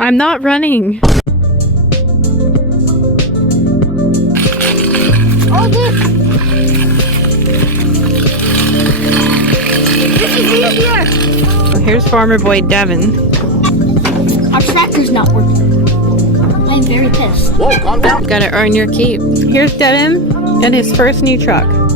I'm not running. Oh, this is easier. Here's Farmer Boy Devin. Our tractor's not working. I'm very pissed. Whoa, calm down. Gotta earn your keep. Here's Devin and his first new truck.